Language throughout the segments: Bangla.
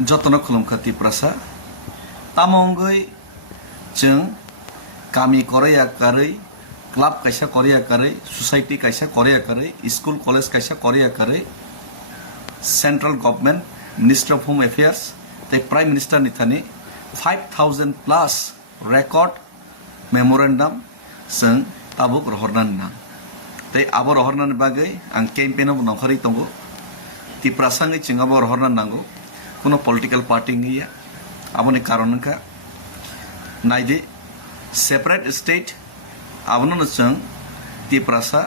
जतन खुलुमखा तिप्रासा तामंगै जों गामि करैया कारै क्लाब कायसा करैया कारै सोसाइटी कायसा करैया कारै स्कूल कॉलेज कायसा करैया कारै central government minister of home affairs ते प्राइम मिनिस्टर नि थानी 5000 प्लस रेकॉर्ड मेमोरेंडम जों ताबुक रहरनान ना ते आबो रहरनान बागै आं कैम्पेन अब नखरै तंगो तिप्रासांगै जों आबो रहरनान नांगौ कोनो पॉलिटिकल पार्टी गैया आबोनि कारण का नायदे सेपारेट स्टेट आबोनो जों तिप्रासा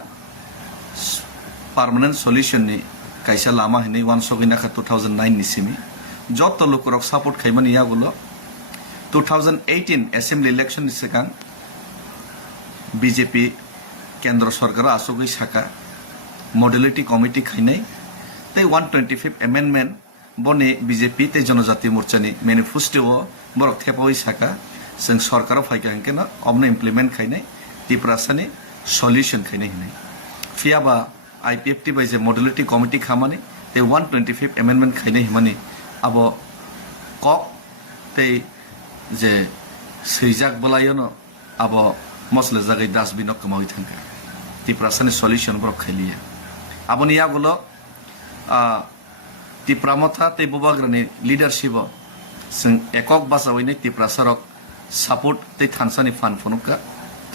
परमानेंट सॉल्यूशन नि कायसा लामा हिनै वान सगैना का 2009 नि सिमी जत लोकरक सपोर्ट खायमानि यागुलो 2018 असेंबली इलेक्शन नि सिगां बीजेपी केंद्र सरकार आसुगै साका मॉडलिटी कमिटी खायनै ते 125 अमेंडमेंट बने बीजेपी ते जनजाति मोर्चानि मैनिफेस्टो बरक थेपावै साका जों सरकार फायका हंके ना अबनो implement खायनै तिप्रासानि solution खायनै हिनै फियाबा IPFT by J modality committee खामानि ते 125 अमेंडमेंट खायनै हिमानि आबो कक ते जे सैजाक बलायनो आबो मसले जागै डास्टबिन कमावै थांका तिप्रासानि सॉल्यूशन बरक खायलिया आबोनि यागुलो तिप्रामथा ते बुबाग्रानि लीडरशिप जों एकक बासावैनो तिप्रासारक सपोर्ट ते थानसानि फान फनुका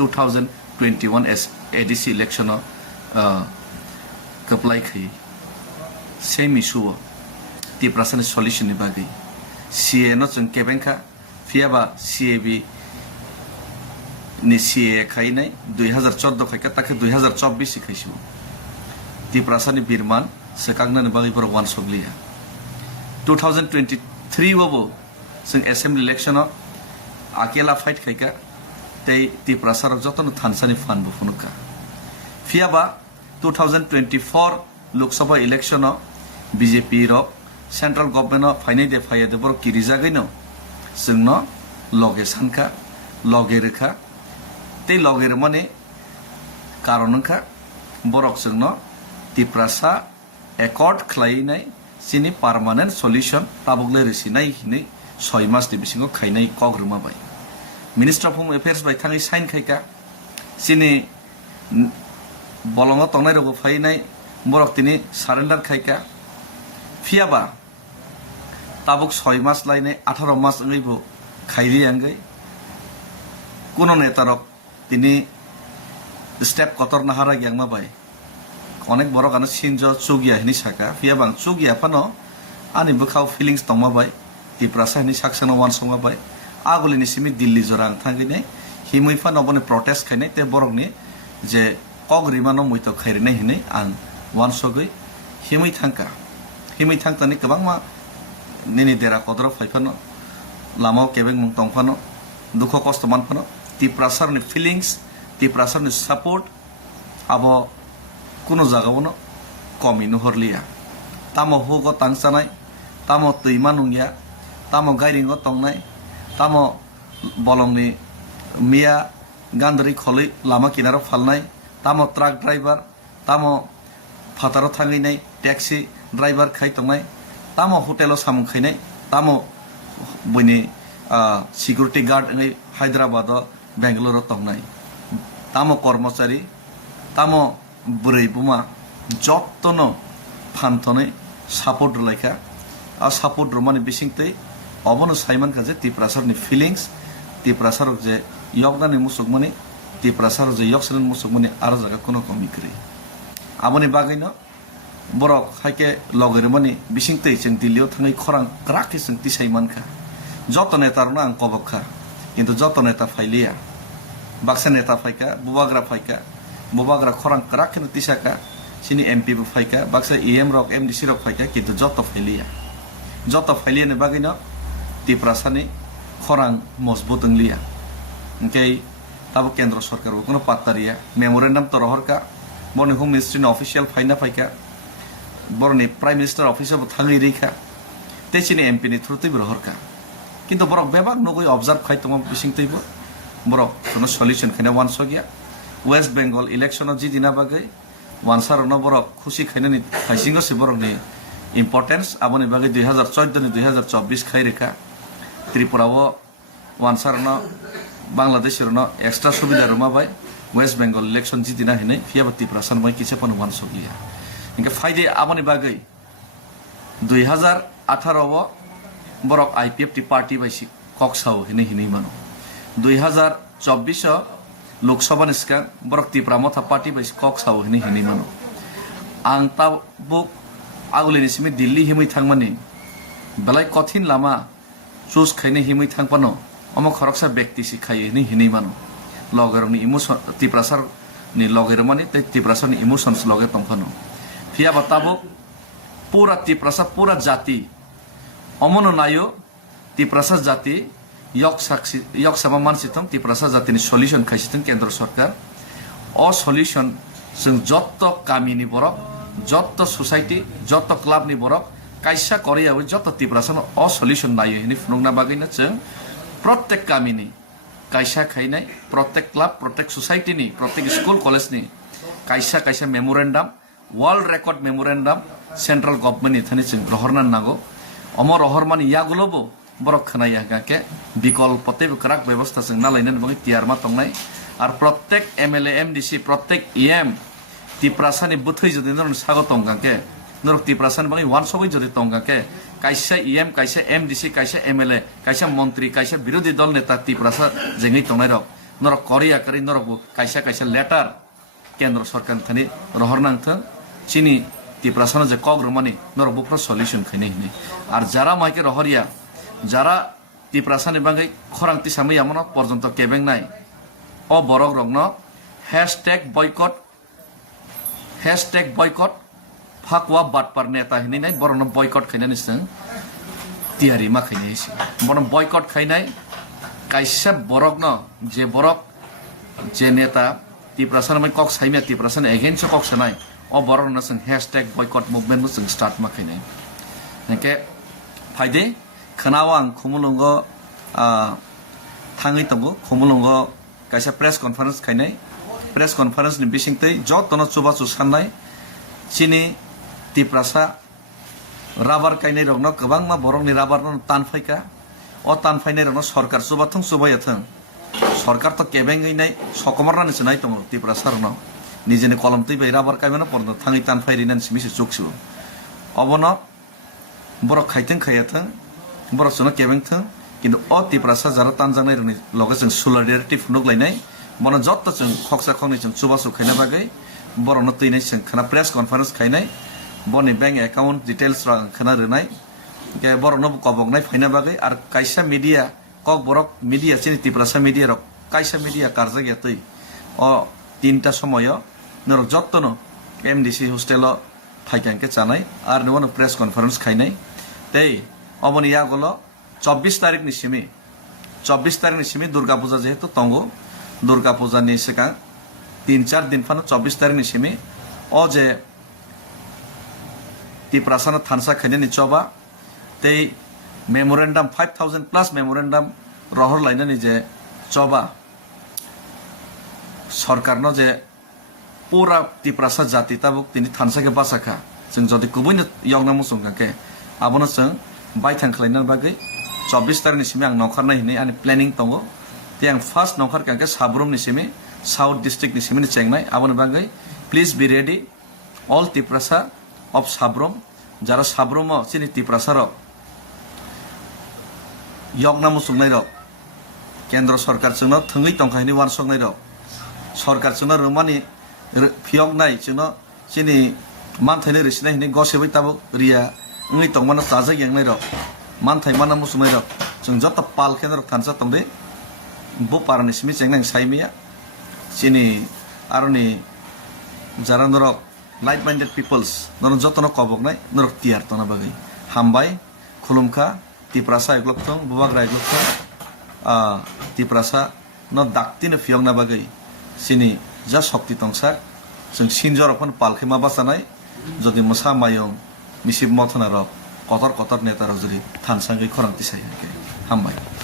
2021 एडीसी इलेक्शन कप्लाई खै सेम इशू तिप्रासानि सॉल्यूशन नि बागै सीए नो जों केबेंखा फियाबा सीएबी नि सीए खायनाय 2014 खायका ताके 2024 खायसु तिप्रासानि बिरमान सेकांगनानि बागै बर वान सगलिया 2023 बाबो जों असेंबली इलेक्शन अकेला फाइट खायका ते तिप्रासारक जतन थानसानि फान बुफुनुका फियाबा 2024 लोकसभा इलेक्शन बीजेपी रक सेंट्रल गवर्नमेंट फाइनै दे फाया दे बर किरिजागैनो जोंनो लगे सानका लगे रेखा ते लगे माने कारणखा बरक जोंनो तिप्रासा एकॉर्ड खलायनाय सिनि परमानेंट सॉल्यूशन ताबुगले रिसिनाय हिनै 6 मास नि बिसिङाव खायनाय कग्रमा बाय मिनिस्टर ऑफ होम अफेयर्स बाय थाङै साइन खायका सिनि बलंगा तंनाय रगो फायनाय बरक तिनि सरेंडर खायका फियाबा ताबुक 6 मास लायनाय 18 मास ngैबो खायरि आंगै कुनो नेतारक तिनि स्टेप कतर नाहारा ग्यांगमा बाय अनेक बरकानो सिनज चुगिया हिनि साका फियाबां चुगिया फानो आनि बखाव फिलिंग्स तंमा बाय तिप्रासा हिनि साक्सेना वान संगा बाय आगुलिनि सिमि दिल्ली जरां थांगिनै हिमै फानो बने प्रोटेस्ट खायनाय ते बरकनि जे कग्रिमानो मुइतो खैरनाय हिनै आं वान सगै हिमै थांतानि गोबां मा निनि देरा कदर फायफानो लामाव केबें मुं तंफानो दुख कष्ट मानफानो तिप्रासारनि फिलिंग्स तिप्रासारनि सपोर्ट आबो कुनो जागावनो कमी नुहरलिया तामो हुगो तांसानाय तामो तैमा नुंगिया तामो गायरिंगो तंनाय तामो बलंनि मिया गांदरी खलै लामा किनाराव फालनाय तामो ट्राक ड्राइवर तामो फाताराव थांगैनाय टैक्सी ड्राइवर खाय तंनाय तामो होटेलाव सामुं खायनाय तामो बयनि सिक्यूरिटी गार्ड नै हैदराबाद बेंगलुरु तंनाय तामो कर्मचारी तामो बुरै बुमा जत्तनो फानथनै सपोर्ट लायखा आ सपोर्ट रमानि बिसिंतै अबनो साइमन का जे तिप्रासारनि फिलिंग्स तिप्रासारक जे यगनानि मुसुकमनि तिप्रासार जे यक्सन मुसुकमनि आरो जागा कोनो कमी करै आबोनि बागैनो बरक हायके लगेरमनि बिसिंतै जों दिल्लीयाव थाङै खरां राखि जों तिसाइमानखा जत नेतारनो आं कबखा किन्तु जत नेता फाइलिया बाक्सा नेता फायका बुबाग्रा खरां राखिनो तिसाका सिनि एमपी बो फायका बाक्सा एम रक एमडीसी रक फायका किन्तु जत फाइलिया ने बागैनो तिप्रासानि खरां मजबूत अंलिया ओंकै ताबो केंद्र सरकार कोनो पात्तारिया मेमोरेंडम तो रहरका बरनि होम मिनिस्ट्री ऑफिशियल फाइना फायका बरनि प्राइम मिनिस्टर ऑफिस बो थाङै रैखा तेसिनि एमपी नि थ्रुतै रहरका किन्तु बरक बेबाग नगै ऑब्जर्व खाय तम बिसिंतैबो बरक कोनो सॉल्यूशन खायना वान सगिया वेस्ट बेंगल इलेक्शन जी दिना बागै वानसार न बरक खुशी खायनानि खायसिंगो से बरकनि ইম্পর্টেন্স আবনি বাকি 2014 ni 2024 খাই রেখা ত্রিপুরাও ওয়ানসারনো বাংলাদেশেরনো এক্সট্রা সুবিধা রুমাবাই ওয়েস্ট বেঙ্গল ইলেকশন জিতিনা হিনে ফিয়াবা ত্রিপুরা সানবাই কিছে পন ওয়ান সগলিয়া ইনকে ফাইদে আবনি বাকি 2018 বরক আইপিএফটি পার্টি বাইসি কক্সাও হিনে হিনে মানো 2024 লোকসভা নিষ্কা বরক ত্রিপুরা মথা পার্টি বাইসি কক্সাও হিনে হিনে মানো আং তাবুক আগুলিনি সিমি দিল্লি হিমই থাংমানি বেলাই কঠিন লামা চুজ খাইনে হিমই থাংপানো অমক খরকসা ব্যক্তি শিখাই হিনে হিনে মানো লগেরনি emotion ত্রিপ্রাসার ni loger mani te tiprasa ni emotions loger tongkhano fia batabo pura tiprasa pura jati omono nayo tiprasa jati yok sama mansitong tiprasa jati ni solution khaisitong kendra sarkar o solution sing jotto kamini borok jotto society jotto club ni borok kaisa korea jotto tiprasa no o solution nayo hini funungna bagina cheng প্রত্যেক কামিনি কাইসা খাইনাই প্রত্যেক ক্লাব প্রত্যেক সোসাইটি নি প্রত্যেক স্কুল কলেজ নি কাইসা কাইসা memorandum world record memorandum central government ইথানি চিং রহরনান নাগো অমর রহরমান ইয়াগুলোবো বরক খানাই ইয়াগাকে বিকল্পতে বিকরাক ব্যবস্থা চিং নালাইনান বঙ্গি তিয়ারমা তংনাই আর প্রত্যেক এমএলএ এমডিসি প্রত্যেক ইএম তিপ্রাসানি বুথই যদি নরন স্বাগতম গাকে নরক তিপ্রাসানি বঙ্গি ওয়ান সবই যদি তংগাকে kaisa EM kaisa MDC kaisa MLA kaisa মন্ত্রী kaisa বিরোধী দল নেতা তিপ্রাসা জেঙ্গি তংনাই রক নরক কোরিয়া করি নরক kaisa kaisa লেটার কেন্দ্র সরকার থানি রহরনাং থ চিনি তিপ্রাসানো যে কগ্রমানি নরক বুফ্র সলিউশন খাইনে হিনি আর যারা মাইকে রহরিয়া যারা তিপ্রাসানি বাঙ্গাই খরাংতি সামই আমন পর্যন্ত কেবেং নাই ও বরক রংন #boycott ফাকওয়া বাটপার নেতা হিনি নাই বরন বয়কট খাইনা নিসং তিয়ারি মা খাইনে হিসি বরন বয়কট খাইনাই কাইসা বরক ন যে বরক যে নেতা তিপ্রাসান মাই কক সাইমিয়া তিপ্রাসান এগেইনস্ট কক সানাই ও বরক ন সং #boycott মুভমেন্ট মু সং স্টার্ট মা খাইনাই নেকে ফাইদে খনাওয়াং খুমুলুঙ্গ থাঙ্গই তঙ্গো খুমুলুঙ্গ কাইসা প্রেস কনফারেন্স খাইনাই প্রেস কনফারেন্স नि बिसिंगतै जतन चुबाचु साननाय चिनि तिप्रासा राबार कायनाय रंनो गोबांमा बरंनि राबारनो तानफायका अ तानफायनाय रंनो सरकार सुबाथं सुबायथं सरकार तो केबेंगैनाय सकमारनानै सनाय तंग तिप्रासा रंनो निजेनि कलमतै बाय राबार कायमानो परनो थाङै तानफायरिनान सिमिसि जुगसु अबनो बर खायथं खायाथं बर सुनो केबेंथं किन्तु अ तिप्रासा जारा तानजांनाय रंनि लगे जों सलिडारिटी फुनुगलायनाय बनो जत्त जों खक्सा खंनि जों सुबासु खायना बागै बरनो तैनाय जों खाना प्रेस कनफारेंस खायनाय बनि बैंक अकाउंट डिटेल्स खाना रनाय के बरनो कबगनाय फायना बागै आर कायसा मीडिया कक बरक मीडिया चिनि तिप्रासा मीडिया रक कायसा मीडिया कारजा गयातै अ तीनटा समय नरक जत्तनो एमडीसी हस्टेल फायकांके जानाय आर नोनो प्रेस कनफारेंस खायनाय तै अबनि यागलो 24 तारिख नि सिमी दुर्गा पूजा जेहेतु तंगो दुर्गा पूजा नि सिगां 3-4 दिन फानो 24 तारिख नि सिमी अ जे तिप्रासानो थानसा खायने नि चबा तै मेमोरेंडम 5000 प्लस मेमोरेंडम रहर लायनानि जे चबा सरकारनो जे पूरा तिप्रासा जाति ताबुक तिनि थानसा के बासाखा जों जदि गुबुन यंगना मुसुंगाके आबनो जों बायथां खालायना बागै 24 तारिख नि सिमी आं नखरनाय हिनै आनि प्लेनिं तंगो ते आं फार्स्ट नखर काके साब्रम नि सिमी साउथ डिस्ट्रिक्ट नि सिमी चेंगनाय आबनो बागै please be ready all Tiprasa of साब्रम जारा साब्रम चिनि तिप्रासा र यंगना मुसुंगनाय र केंद्र सरकार जोंनो थंगै तंखायनि वान संनाय र सरकार जोंनो रोमानि फियंगनाय जोंनो चिनि मानथायनि रिसिनाय हिनै गसेबै ताबो रिया ngै tongmano taja yengnai rok manthai mana musumai rok जों जत पाल केन्द्र थानसा तंदे बो पारनि सिमी चेंगनाय साइमिया चिनि आरोनि जारा नरक लाइट माइंडेड पिपल्स नरक जतनो कबगनाय नरक तियार तना बागै हामबाय खुलुमखा तिप्रासा एग्लकथं बुबाग्रा एग्लकथं तिप्रासा न दाक्तिनो फियंगना बागै चिनि जा शक्ति तंसा जों सिनजरफन पालखेमा बासानाय जदि मोसा मायं मिसिब मथना रक कतर नेता रक जदि थानसांगै खरांति साय हामबाय।